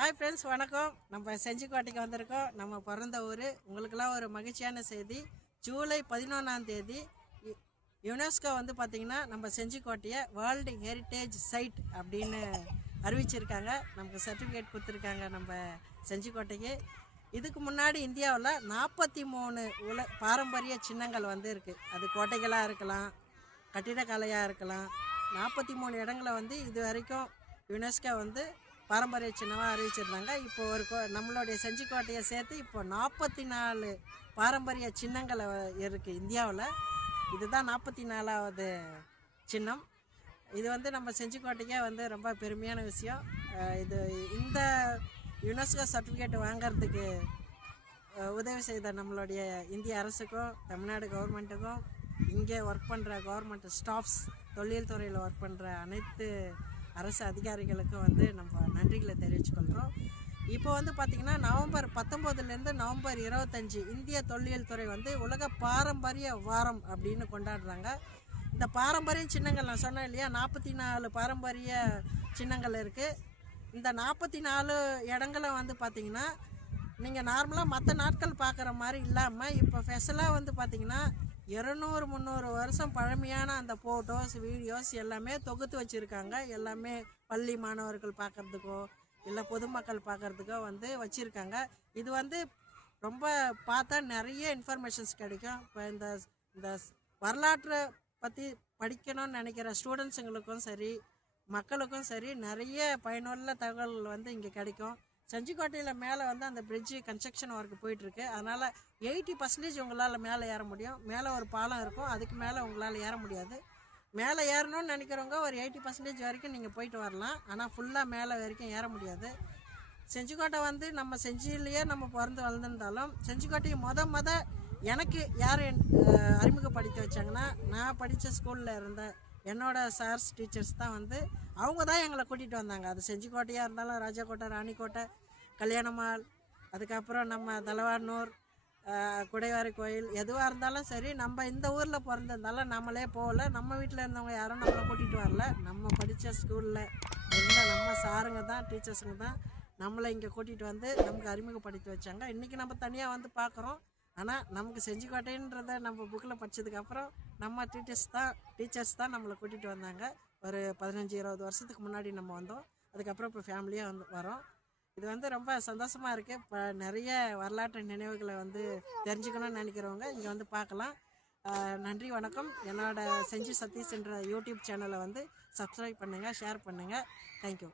Hi friends, வணக்கம். நம்ம செஞ்சிக்கோட்டைக்கு வந்திருக்கோம். நம்ம பிறந்த ஊர். உங்களுக்கெல்லாம் ஒரு மகிழ்ச்சியான செய்தி. ஜூலை 11ஆம் தேதி யுனெஸ்கோ வந்து பார்த்திங்கன்னா நம்ம செஞ்சிக்கோட்டையை வேர்ல்டு ஹெரிட்டேஜ் சைட் அப்படின்னு அறிவிச்சிருக்காங்க. நமக்கு சர்டிஃபிகேட் கொடுத்துருக்காங்க நம்ம செஞ்சிக்கோட்டைக்கு. இதுக்கு முன்னாடி இந்தியாவில் 43 பாரம்பரிய சின்னங்கள் வந்து இருக்குது. அது கோட்டைகளாக இருக்கலாம், கட்டிடக்கலையாக இருக்கலாம். 43 இடங்களை வந்து இது வரைக்கும் யுனெஸ்கோ வந்து பாரம்பரிய சின்னமாக அறிவிச்சிருந்தாங்க. இப்போ நம்மளுடைய செஞ்சிக்கோட்டையை சேர்த்து இப்போ 44 பாரம்பரிய சின்னங்கள் இருக்குது இந்தியாவில். இதுதான் 44வது சின்னம். இது வந்து நம்ம செஞ்சிக்கோட்டைக்கே வந்து ரொம்ப பெருமையான விஷயம். இந்த யுனெஸ்கோ சர்டிஃபிகேட் வாங்கிறதுக்கு உதவி செய்த நம்மளுடைய இந்திய அரசுக்கும் தமிழ்நாடு கவர்மெண்ட்டுக்கும் இங்கே ஒர்க் பண்ணுற கவர்மெண்ட் ஸ்டாஃப்ஸ், தொழில் துறையில் ஒர்க் பண்ணுற அனைத்து அரசு அதிகாரிகளுக்கும் வந்து நம்ம நன்றிகளை தெரிவித்துக்கொள்கிறோம். இப்போ வந்து பார்த்திங்கன்னா நவம்பர் 19லேருந்து நவம்பர் 25 இந்திய தொல்லியல் துறை வந்து உலக பாரம்பரிய வாரம் அப்படின்னு கொண்டாடுறாங்க. இந்த பாரம்பரிய சின்னங்கள் நான் சொன்னேன் இல்லையா, 44 பாரம்பரிய சின்னங்கள் இருக்குது. இந்த 44 இடங்களை வந்து பார்த்திங்கன்னா நீங்கள் நார்மலாக மற்ற நாட்கள் பார்க்குற மாதிரி இல்லாமல் இப்போ ஸ்பெஷலாக வந்து பார்த்திங்கன்னா 200-300 வருஷம் பழமையான அந்த ஃபோட்டோஸ், வீடியோஸ் எல்லாமே தொகுத்து வச்சுருக்காங்க. எல்லாமே பள்ளி மாணவர்கள் பார்க்குறதுக்கோ இல்லை பொதுமக்கள் பார்க்குறதுக்கோ வந்து வச்சுருக்காங்க. இது வந்து ரொம்ப பார்த்தா நிறைய இன்ஃபர்மேஷன்ஸ் கிடைக்கும். இப்போ இந்த வரலாற்றை பற்றி படிக்கணும்னு நினைக்கிற ஸ்டூடெண்ட்ஸுங்களுக்கும் சரி, மக்களுக்கும் சரி, நிறைய பயனுள்ள தகவல்கள் வந்து இங்கே கிடைக்கும். செஞ்சிக்கோட்டையில் மேலே வந்து அந்த பிரிட்ஜு கன்ஸ்ட்ரக்ஷன் ஒர்க் போயிட்டுருக்கு. அதனால் 80% உங்களால் மேலே ஏற முடியும். மேலே ஒரு பாலம் இருக்கும், அதுக்கு மேலே உங்களால் ஏற முடியாது. மேலே ஏறணும்னு நினைக்கிறவங்க ஒரு 80% வரைக்கும் நீங்கள் போயிட்டு வரலாம். ஆனால் ஃபுல்லாக மேலே வரைக்கும் ஏற முடியாது. செஞ்சிக்கோட்டை வந்து நம்ம செஞ்சிலேயே நம்ம பிறந்து வளர்ந்துருந்தாலும் செஞ்சிக்கோட்டையை எனக்கு யார் அறிமுகப்படுத்தி வச்சாங்கன்னா, நான் படித்த ஸ்கூலில் இருந்த என்னோடய சார்ஸ் டீச்சர்ஸ் தான் வந்து அவங்க தான் எங்களை கூட்டிகிட்டு வந்தாங்க. அது செஞ்சிக்கோட்டையாக இருந்தாலும், ராஜாக்கோட்டை, ராணிக்கோட்டை, கல்யாணமால், அதுக்கப்புறம் நம்ம தலவானூர், குடைவாரி கோயில், எதுவாக இருந்தாலும் சரி, நம்ம இந்த ஊரில் பிறந்திருந்தாலும் நம்மளே போகல. நம்ம வீட்டில் இருந்தவங்க யாரும் நம்மளை கூட்டிகிட்டு வரல. நம்ம படித்த ஸ்கூலில் இருந்த நம்ம சாருங்க தான், டீச்சர்ஸுங்க தான் நம்மளை இங்கே கூட்டிகிட்டு வந்து நமக்கு அறிமுகப்படுத்தி வச்சாங்க. இன்றைக்கி நம்ம தனியாக வந்து பார்க்குறோம். ஆனால் நமக்கு செஞ்சிக்கோட்டைன்றதை நம்ம புக்கில் படித்ததுக்கப்புறம் நம்ம டீச்சர்ஸ் தான் நம்மளை கூட்டிகிட்டு வந்தாங்க. ஒரு 15-20 வருஷத்துக்கு முன்னாடி நம்ம வந்தோம். அதுக்கப்புறம் இப்போ ஃபேமிலியாக வரோம். இது வந்து ரொம்ப சந்தோஷமாக இருக்குது. இப்போ நிறைய வரலாற்று நினைவுகளை வந்து தெரிஞ்சுக்கணும்னு நினைக்கிறவங்க இங்கே வந்து பார்க்கலாம். நன்றி, வணக்கம். என்னோட செஞ்சி சதீஷ் என்ற யூடியூப் சேனலை வந்து சப்ஸ்கிரைப் பண்ணுங்கள், ஷேர் பண்ணுங்கள். தேங்க்யூ.